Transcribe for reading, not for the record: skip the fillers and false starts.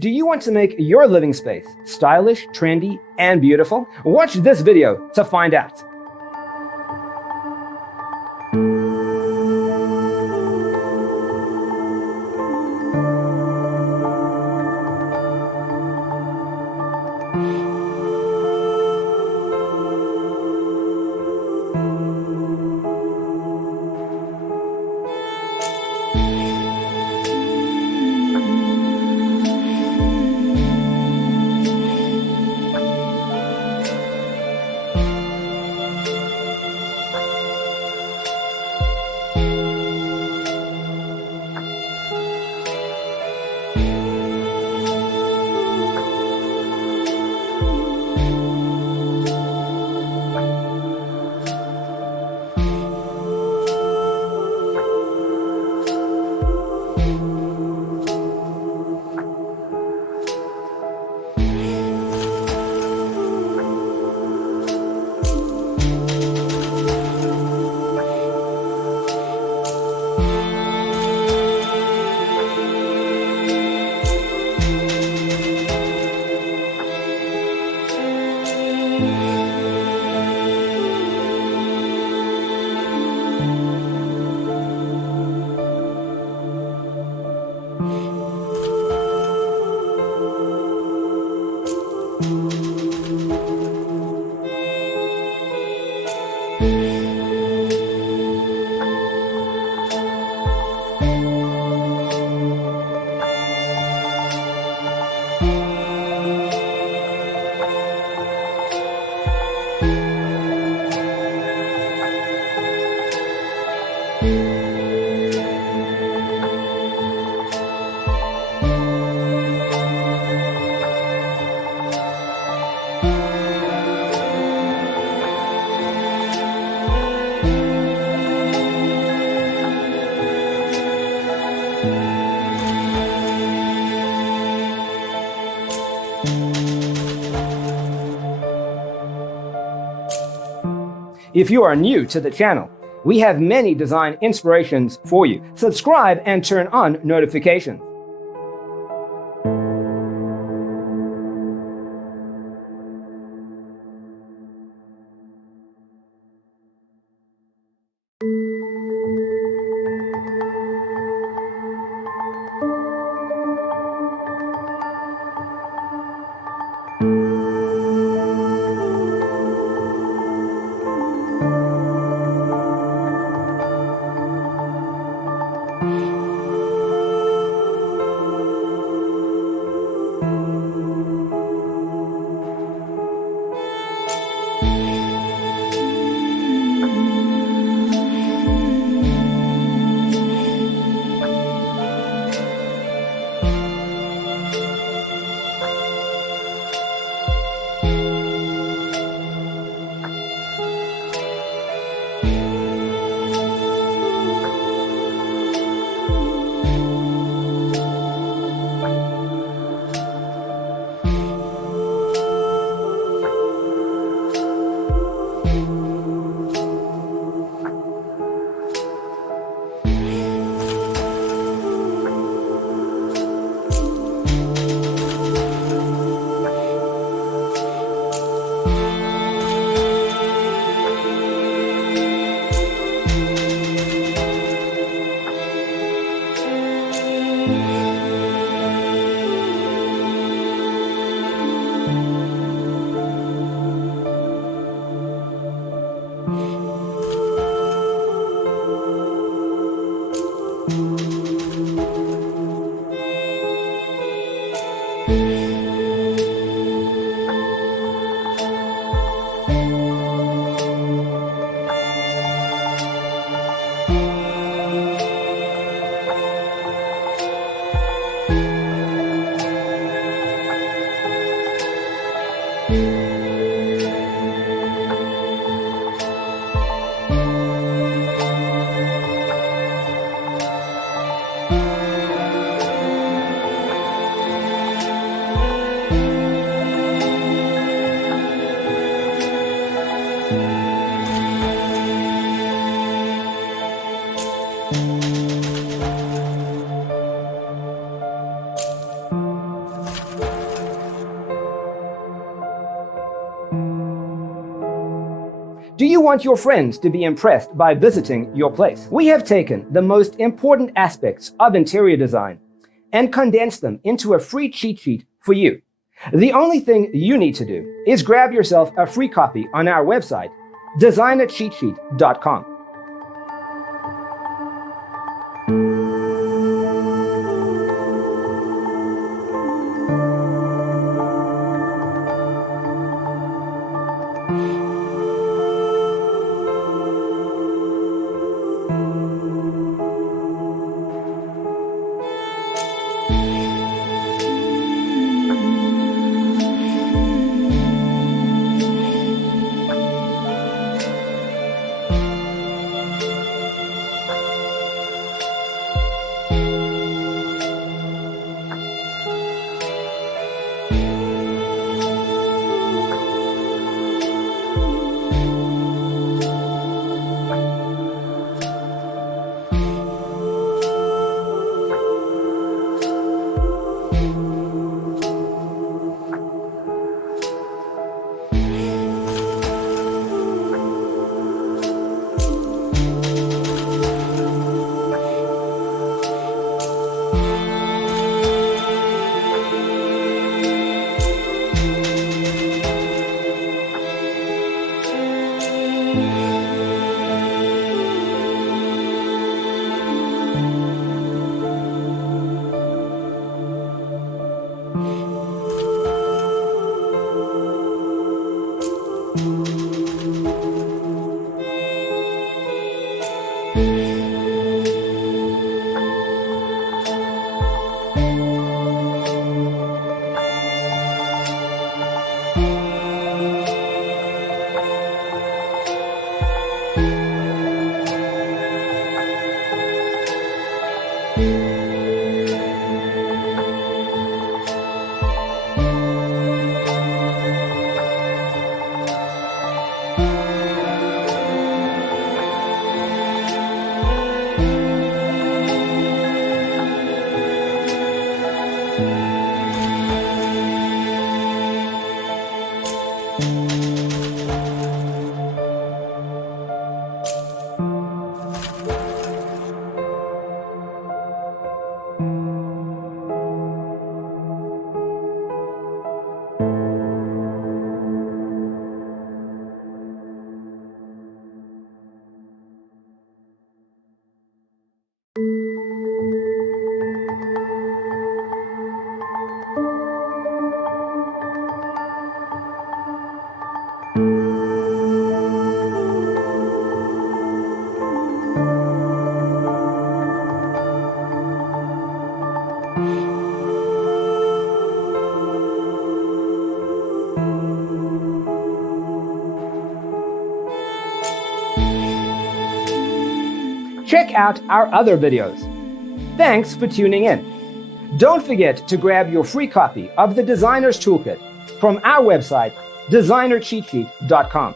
Do you want to make your living space stylish, trendy, and beautiful? Watch this video to find out. If you are new to the channel, we have many design inspirations for you. Subscribe and turn on notifications. Do you want your friends to be impressed by visiting your place? We have taken the most important aspects of interior design and condensed them into a free cheat sheet for you. The only thing you need to do is grab yourself a free copy on our website, designercheatsheet.com. Check out our other videos. Thanks for tuning in. Don't forget to grab your free copy of the Designer's Toolkit from our website, designercheatsheet.com.